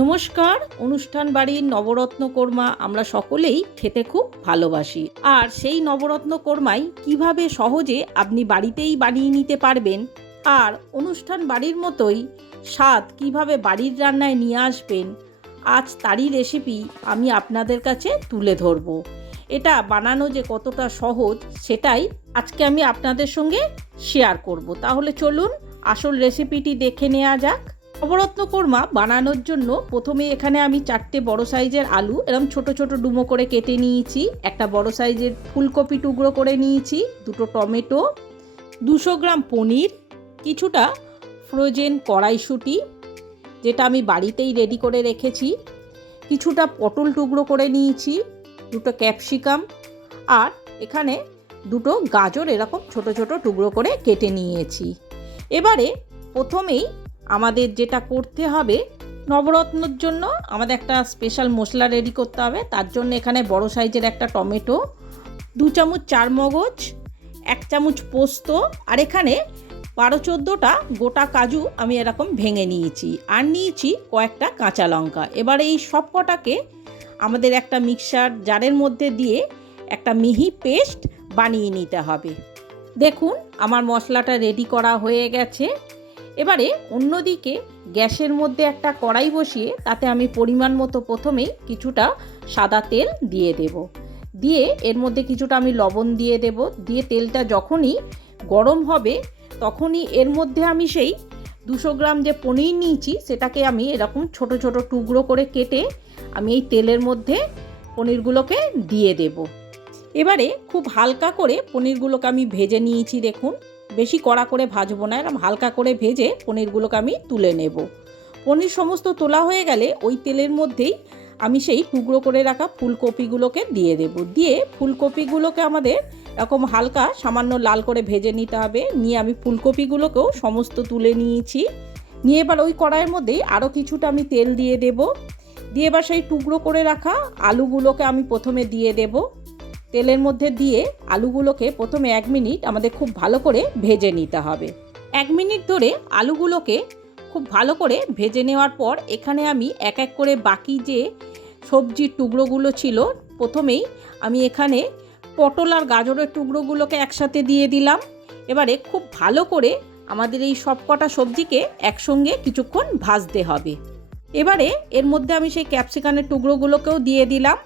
নমস্কার। অনুষ্ঠান বাড়ির নবরত্ন কোর্মা আমরা সকলেই খেতে খুব ভালোবাসি। আর সেই নবরত্ন কোর্মাই কিভাবে সহজে আপনি বাড়িতেই বানিয়ে নিতে পারবেন আর অনুষ্ঠান বাড়ির মতোই স্বাদ কিভাবে বাড়ির রান্নায় নিয়ে আসবেন, আজ তারই রেসিপি আমি আপনাদের কাছে তুলে ধরব। এটা বানানো যে কতটা সহজ সেটাই আজকে আমি আপনাদের সঙ্গে শেয়ার করব। তাহলে চলুন আসল রেসিপিটি দেখে নেওয়া যাক। নবরত্ন কোর্মা বানানোর জন্য প্রথমে এখানে আমি 4টে বড় সাইজের আলু এরকম ছোট ছোট ডুমো করে কেটে নিয়েছি, একটা বড় সাইজের ফুলকপি টুকরো করে নিয়েছি, 2টো টমেটো, 200 গ্রাম পনির, কিছুটা ফ্রোজেন কড়াইশুঁটি যেটা আমি বাড়িতেই রেডি করে রেখেছি, কিছুটা পটল টুকরো করে নিয়েছি, 2টো ক্যাপসিকাম আর এখানে 2টো গাজর এরকম ছোট ছোট টুকরো করে কেটে নিয়েছি। এবারে প্রথমেই আমাদের যেটা করতে হবে, নবরত্নর জন্য আমাদের একটা স্পেশাল মশলা রেডি করতে হবে। তার জন্য এখানে বড় সাইজের একটা টমেটো, 2 চামচ চারমগজ, 1 চামচ পোস্ত আর এখানে 12-14টা গোটা কাজু আমি এরকম ভেঙে নিয়েছি আর নিয়েছি কয়েকটা কাঁচা লঙ্কা। এবার এই সব কটাকে আমাদের একটা মিক্সার জারের মধ্যে দিয়ে একটা মিহি পেস্ট বানিয়ে নিতে হবে। দেখুন আমার মশলাটা রেডি করা হয়ে গেছে। এবারে অন্যদিকে গ্যাসের মধ্যে একটা কড়াই বসিয়ে তাতে আমি পরিমাণ মতো প্রথমেই কিছুটা সাদা তেল দিয়ে দেব, দিয়ে এর মধ্যে কিছুটা আমি লবণ দিয়ে দেব, দিয়ে তেলটা যখনই গরম হবে তখনই এর মধ্যে আমি সেই 200 গ্রাম যে পনির নিয়েছি সেটাকে আমি এরকম ছোট ছোট টুকরো করে কেটে আমি এই তেলের মধ্যে পনিরগুলোকে দিয়ে দেব। এবারে খুব হালকা করে পনিরগুলোকে আমি ভেজে নিয়েছি। দেখুন বেশি কড়া করে ভাজবো না, এরকম হালকা করে ভেজে পনিরগুলোকে আমি তুলে নেব। পনির সমস্ত তোলা হয়ে গেলে ওই তেলের মধ্যেই আমি সেই টুকরো করে রাখা ফুলকপিগুলোকে দিয়ে দেব, দিয়ে ফুলকপিগুলোকে আমাদের এরকম হালকা সামান্য লাল করে ভেজে নিতে হবে। নিয়ে আমি ফুলকপিগুলোকেও সমস্ত তুলে নিয়েছি। নিয়ে এবার ওই কড়াইয়ের মধ্যেই আরও কিছুটা আমি তেল দিয়ে দেব, দিয়ে এবার সেই টুকরো করে রাখা আলুগুলোকে আমি প্রথমে দিয়ে দেব। তেলের মধ্যে দিয়ে আলুগুলোকে প্রথমে 1 মিনিট আমাদের খুব ভালো করে ভেজে নিতে হবে। 1 মিনিট ধরে আলুগুলোকে খুব ভালো করে ভেজে নেওয়ার পর এখানে আমি এক এক করে বাকি যে সবজির টুকরোগুলো ছিল, প্রথমেই আমি এখানে পটল আর গাজরের টুকরোগুলোকে একসাথে দিয়ে দিলাম। এবারে খুব ভালো করে আমাদের এই সব কটা সবজিকে একসঙ্গে কিছুক্ষণ ভাজতে হবে। এবারে এর মধ্যে আমি সেই ক্যাপসিকামের টুকরোগুলোকেও দিয়ে দিলাম।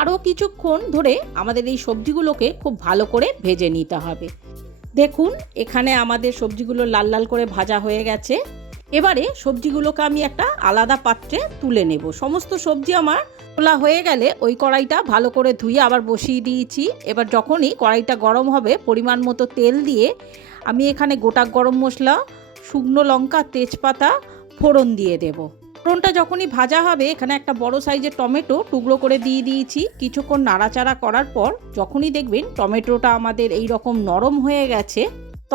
আরও কিছুক্ষণ ধরে আমাদের এই সবজিগুলোকে খুব ভালো করে ভেজে নিতে হবে। দেখুন এখানে আমাদের সবজিগুলো লাল লাল করে ভাজা হয়ে গেছে। এবারে সবজিগুলোকে আমি একটা আলাদা পাত্রে তুলে নেব। সমস্ত সবজি আমার তোলা হয়ে গেলে ওই কড়াইটা ভালো করে ধুয়ে আবার বসিয়ে দিয়েছি। এবার যখনই কড়াইটা গরম হবে পরিমাণ মতো তেল দিয়ে আমি এখানে গোটা গরম মশলা, শুকনো লঙ্কা, তেজপাতা ফোড়ন দিয়ে দেব। ফোড়নটা যখনই ভাজা হবে এখানে একটা বড় সাইজের টমেটো টুকরো করে দিয়ে দিয়েছি। কিছুক্ষণ নাড়াচাড়া করার পর যখনই দেখবেন টমেটোটা আমাদের এই রকম নরম হয়ে গেছে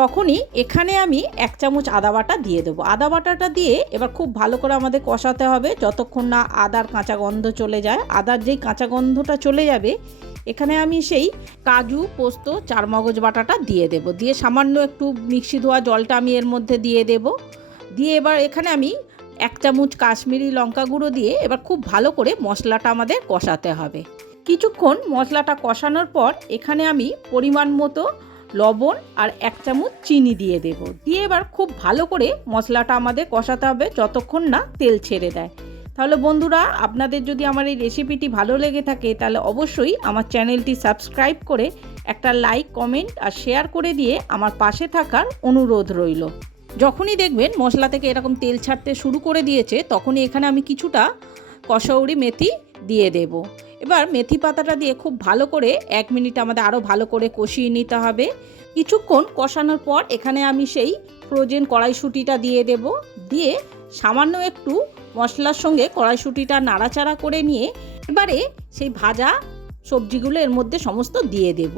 তখনই এখানে আমি 1 চামচ আদা বাটা দিয়ে দেবো। আদা বাটাটা দিয়ে এবার খুব ভালো করে আমাদের কষাতে হবে যতক্ষণ না আদার কাঁচা গন্ধ চলে যায়। আদার যেই কাঁচা গন্ধটা চলে যাবে এখানে আমি সেই কাজু, পোস্ত, চারমগজ বাটাটা দিয়ে দেব, দিয়ে সামান্য একটু মিক্সি ধোয়া জলটা আমি এর মধ্যে দিয়ে দেব। দিয়ে এবার এখানে আমি 1 চামচ কাশ্মীরি লঙ্কা গুঁড়ো দিয়ে এবার খুব ভালো করে মশলাটা আমাদের কষাতে হবে। কিছুক্ষণ মশলাটা কষানোর পর এখানে আমি পরিমাণ মতো লবণ আর 1 চামচ চিনি দিয়ে দেব, দিয়ে এবার খুব ভালো করে মশলাটা আমাদের কষাতে হবে যতক্ষণ না তেল ছেড়ে দেয়। তাহলে বন্ধুরা আপনাদের যদি আমার এই রেসিপিটি ভালো লেগে থাকে তাহলে অবশ্যই আমার চ্যানেলটি সাবস্ক্রাইব করে একটা লাইক, কমেন্ট আর শেয়ার করে দিয়ে আমার পাশে থাকার অনুরোধ রইল। যখনই দেখবেন মশলা থেকে এরকম তেল ছাড়তে শুরু করে দিয়েছে তখনই এখানে আমি কিছুটা কসৌরি মেথি দিয়ে দেব। এবার মেথি পাতাটা দিয়ে খুব ভালো করে 1 মিনিট আমাদের আরও ভালো করে কষিয়ে নিতে হবে। কিছুক্ষণ কষানোর পর এখানে আমি সেই ফ্রোজেন কড়াইশুঁটিটা দিয়ে দেব, দিয়ে সামান্য একটু মশলার সঙ্গে কড়াইশুঁটিটা নাড়াচাড়া করে নিয়ে এবারে সেই ভাজা সবজিগুলো এর মধ্যে সমস্ত দিয়ে দেব।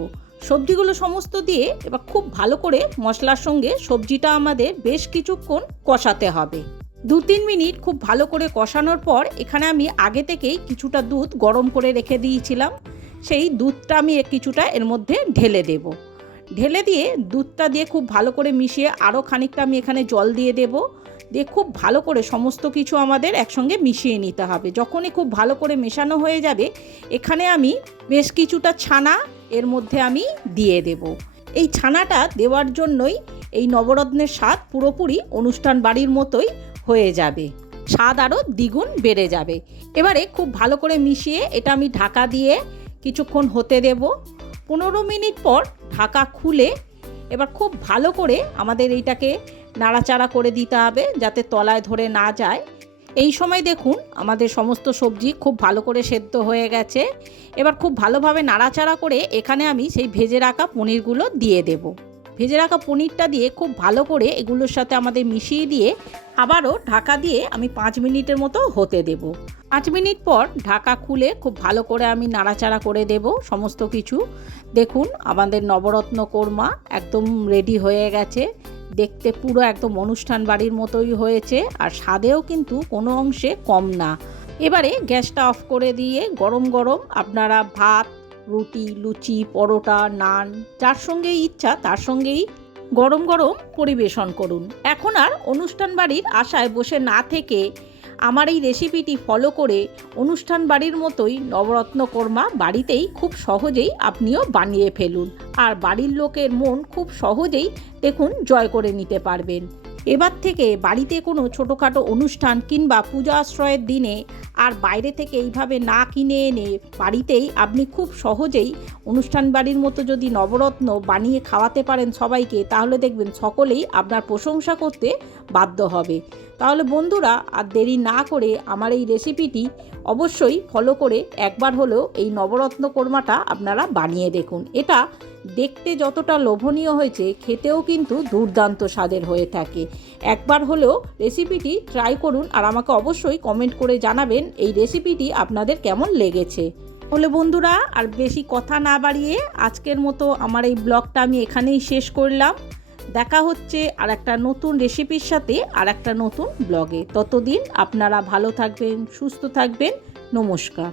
সবজিগুলো সমস্ত দিয়ে এবার খুব ভালো করে মশলার সঙ্গে সবজিটা আমাদের বেশ কিছুক্ষণ কষাতে হবে। 2-3 মিনিট খুব ভালো করে কষানোর পর এখানে আমি আগে থেকেই কিছুটা দুধ গরম করে রেখে দিয়েছিলাম, সেই দুধটা আমি কিছুটা এর মধ্যে ঢেলে দেব। ঢেলে দিয়ে দুধটা দিয়ে খুব ভালো করে মিশিয়ে আরও খানিকটা আমি এখানে জল দিয়ে দেব, দিয়ে খুব ভালো করে সমস্ত কিছু আমাদের একসঙ্গে মিশিয়ে নিতে হবে। যখনই খুব ভালো করে মেশানো হয়ে যাবে, এখানে আমি বেশ কিছুটা ছানা এর মধ্যে আমি দিয়ে দেব। এই ছানাটা দেওয়ার জন্যই এই নবরত্নের স্বাদ পুরোপুরি অনুষ্ঠান বাড়ির মতোই হয়ে যাবে, স্বাদ আরও দ্বিগুণ বেড়ে যাবে। এবারে খুব ভালো করে মিশিয়ে এটা আমি ঢাকা দিয়ে কিছুক্ষণ হতে দেব। 15 মিনিট পর ঢাকা খুলে এবার খুব ভালো করে আমাদের এইটাকে নাড়াচাড়া করে দিতে হবে যাতে তলায় ধরে না যায়। এই সময় দেখুন আমাদের সমস্ত সবজি খুব ভালো করে সেদ্ধ হয়ে গেছে। এবার খুব ভালোভাবে নাড়াচাড়া করে এখানে আমি সেই ভেজে রাখা পনিরগুলো দিয়ে দেব। ভেজে রাখা পনিরটা দিয়ে খুব ভালো করে এগুলোর সাথে আমাদের মিশিয়ে দিয়ে আবারও ঢাকা দিয়ে আমি 5 মিনিটের মতো হতে দেব। 5 মিনিট পর ঢাকা খুলে খুব ভালো করে আমি নাড়াচাড়া করে দেব সমস্ত কিছু। দেখুন আমাদের নবরত্ন কোরমা একদম রেডি হয়ে গেছে, দেখতে পুরো একদম অনুষ্ঠান বাড়ির মতোই হয়েছে, আর স্বাদেও কিন্তু কোনো অংশে কম না। এবারে গ্যাসটা অফ করে দিয়ে গরম গরম আপনারা ভাত, রুটি, লুচি, পরোটা, নান যার সঙ্গেই ইচ্ছা তার সঙ্গেই গরম গরম পরিবেশন করুন। এখন আর অনুষ্ঠান বাড়ির আশায় বসে না থেকে আমার এই রেসিপিটি ফলো করে অনুষ্ঠান বাড়ির মতোই নবরত্ন কোরমা বাড়িতেই খুব সহজেই আপনিও বানিয়ে ফেলুন, আর বাড়ির লোকের মন খুব সহজেই দেখুন জয় করে নিতে পারবেন। এবার থেকে বাড়িতে কোনো ছোটোখাটো অনুষ্ঠান কিংবা পূজা আশ্রয়ের দিনে আর বাইরে থেকে এইভাবে না কিনে এনে বাড়িতেই আপনি খুব সহজেই অনুষ্ঠান বাড়ির মতো যদি নবরত্ন বানিয়ে খাওয়াতে পারেন সবাইকে, তাহলে দেখবেন সকলেই আপনার প্রশংসা করতে বাধ্য হবে। তাহলে বন্ধুরা আর দেরি না করে আমার এই রেসিপিটি অবশ্যই ফলো করে একবার হলেও এই নবরত্ন কোরমাটা আপনারা বানিয়ে দেখুন। এটা দেখতে যতটা লোভনীয় হয়েছে খেতেও কিন্তু দুর্দান্ত স্বাদের হয়ে থাকে। একবার হলেও রেসিপিটি ট্রাই করুন আর আমাকে অবশ্যই কমেন্ট করে জানাবেন এই রেসিপিটি আপনাদের কেমন লেগেছে। তাহলে বন্ধুরা আর বেশি কথা না বাড়িয়ে আজকের মতো আমার এই ব্লগটা আমি এখানেই শেষ করলাম। দেখা হচ্ছে আর একটা নতুন রেসিপির সাথে আর একটা নতুন ব্লগে। ততদিন আপনারা ভালো থাকবেন, সুস্থ থাকবেন। নমস্কার।